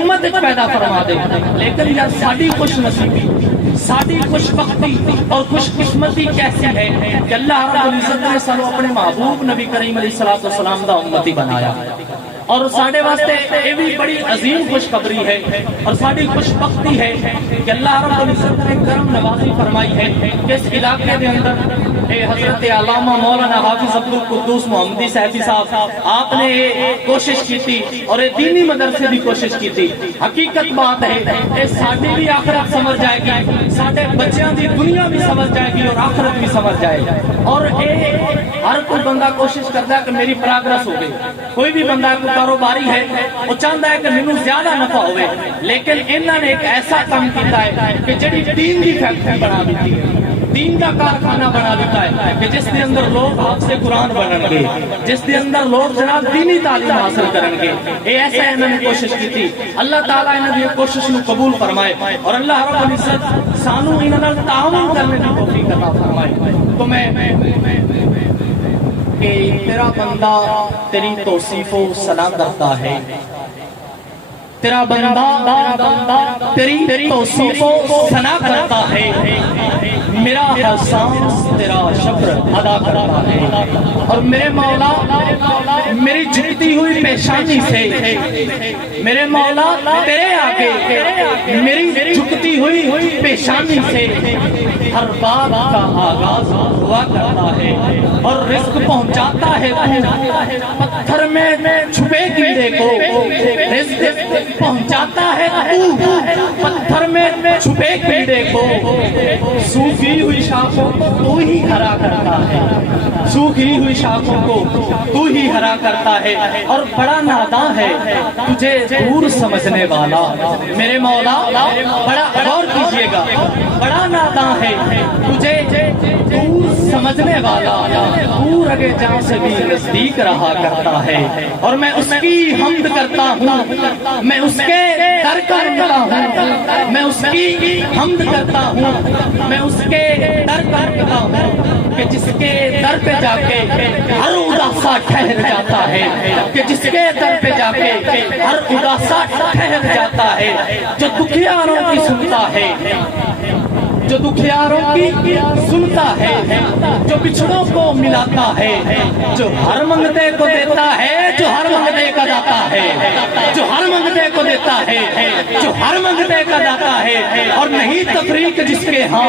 امت پیدا فرما دے، لیکن یار ساڑی خوش نصیبی، ساڑی خوش بختی اور خوش قسمتی کیسی ہے کہ اللہ رب العزت نے سانو اپنے محبوب نبی کریم علیہ السلام دا امتی بنایا، اور ساڑے واسطے یہ بھی بڑی عظیم خوشخبری ہے اور ساڑی خوش بختی ہے کہ اللہ رب العزت نے کرم نوازی فرمائی ہے کہ اس علاقے دے اندر حضرت علامہ مولانا حافظ عبدالقدوس محمدی صاحبی صاحب آپ نے کوشش کی تھی اور دینی مدرسے بھی کوشش کی تھی۔ حقیقت بات ہے کہ ساڑی بھی آخرت سمجھ جائے گی، ساڑے بچیاں دی دنیا بھی سمجھ جائے گی اور آخرت بھی سمجھ جائے گی، اور ہر کوئی بندہ کوشش کرتا ہے کہ میری پراگرس ہو گئی، کوئی بھی بندہ کو کاروباری ہے وہ چاہتا ہے کہ مینوں زیادہ نفع ہوئے، لیکن انہوں نے ایک ایسا کام کیتا ہے کہ جڑی دین دی فیکٹری بنا دیتی ہے، دین کا کارخانہ بنا دیتا ہے کہ جس کے اندر لوگ حافظ قرآن بنن گے، جس کے اندر لوگ جناب دینی تعلیم حاصل کرن گے۔ یہ ایسا انہوں نے کوشش کی تھی، اللہ تعالیٰ انہوں نے کوشش کو قبول فرمائے اور اللہ رب العزت سانو انہوں نے تعاون کرنے کی توفیق عطا فرمائے۔ تو میں کہ تیرا بندہ تیری توصیف و ثنا کرتا ہے، تیرا بندہ تیری توصیف و ثنا کرتا ہے، میرا احساس تیرا شکر ادا کرتا ہے، اور میرے مولا میری جھکتی ہوئی پیشانی سے، میرے مولا تیرے آگے میری جھکتی ہوئی پیشانی سے ہر بات کا آغاز ہوا کرتا ہے، اور رزق پہنچاتا ہے تو پتھر میں چھپے کیڑے کو، رزق پہنچاتا ہے تو پتھر میں چھپے کیڑے کو، سوکھی ہوئی شاخوں کو تو ہی ہرا کرتا ہے، سوکھی ہوئی شاخوں کو تو ہی ہرا کرتا ہے، اور بڑا ناداں ہے تجھے دور سمجھنے والا، میرے مولا بڑا غور کیجئے گا، بڑا ناداں ہے تجھے دور سمجھنے والا، دور اگے جہاں سے بھی نزدیک رہا کرتا ہے، اور میں اس کی حمد کرتا ہوں، میں اس کے در کا رکھتا ہوں، میں اس کی حمد کرتا ہوں، میں اس کے در کا رکھتا ہوں کہ جس کے در پہ جا کے ہر اداسا ٹھہر جاتا ہے، کہ جس کے در پہ جا کے ہر اداسا ٹھہر جاتا ہے، جو دکھیاروں کی سنتا ہے، جو دکھیاروں کی سنتا ہے، جو بچھڑوں کو ملاتا ہے، جو ہر منگتے کو دیتا ہے، جو ہر منگتے کا داتا ہے، جو ہر منگتے کو دیتا ہے، جو ہر منگتے کا داتا ہے، اور نہیں تفریق جس کے ہاں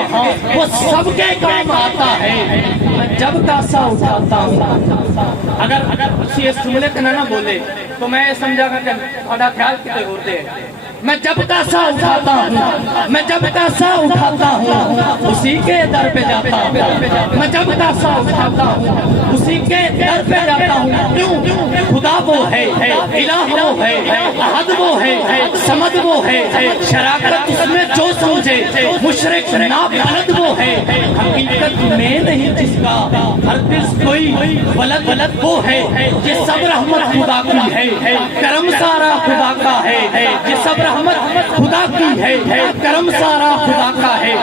وہ سب کے کام آتا ہے۔ جب کاسا اٹھاتا ہوں، اگر کسی اس جملے کا نہ بولے تو میں سمجھا گا کہ بڑا خیال کتے ہوتے ہیں۔ میں جب کاسا اٹھاتا ہوں، میں جب کاسا اٹھاتا ہوں اسی کے در پہ جاتا ہوں، میں جب کاسا اٹھاتا ہوں اسی کے در پہ جاتا ہوں، کیوں؟ خدا وہ ہے، الہ وہ ہے، احد وہ ہے، صمد وہ ہے، شراکت اس میں جو سمجھے، مشرک نابلد وہ ہے، حقیقت میں نہیں جس کا ہرگز کوئی ولد وہ ہے، یہ سب رحمت خدا کی ہے، کرم سارا خدا کا ہے، یہ سب رحمت خدا کی ہے، کرم سارا خدا کا ہے،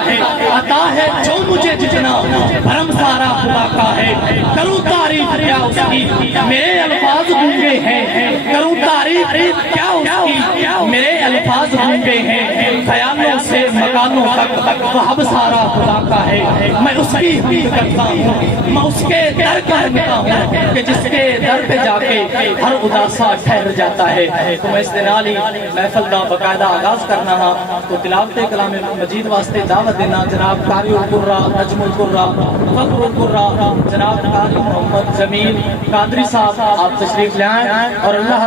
عطا ہے جو مجھے جتنا، بھرم سارا خدا کا ہے، کروں تعریف کیا اس کی، میرے الفاظ گونگے ہیں، کروں تعریف کیا اس کی، میرے الفاظ گونگے ہیں، خیالوں سے مکانوں تک وہب سارا خدا کا ہے، میں اس کی حمد کرتا ہوں، میں اس کے در کا رکھتا ہوں کہ جس کے در پہ جا کے ہر اداسا ٹھہر جاتا ہے۔ تو میں اس دنالی محفل دا باقاعدہ آغاز کرنا ہاں، تو تلاوت کلام مجید واسطے دعوت دینا جناب قاری القرہ، نجم القرہ، فخر القرہ جناب قاری محمد جمیل قادری صاحب، آپ تشریف لائیں اور اللہ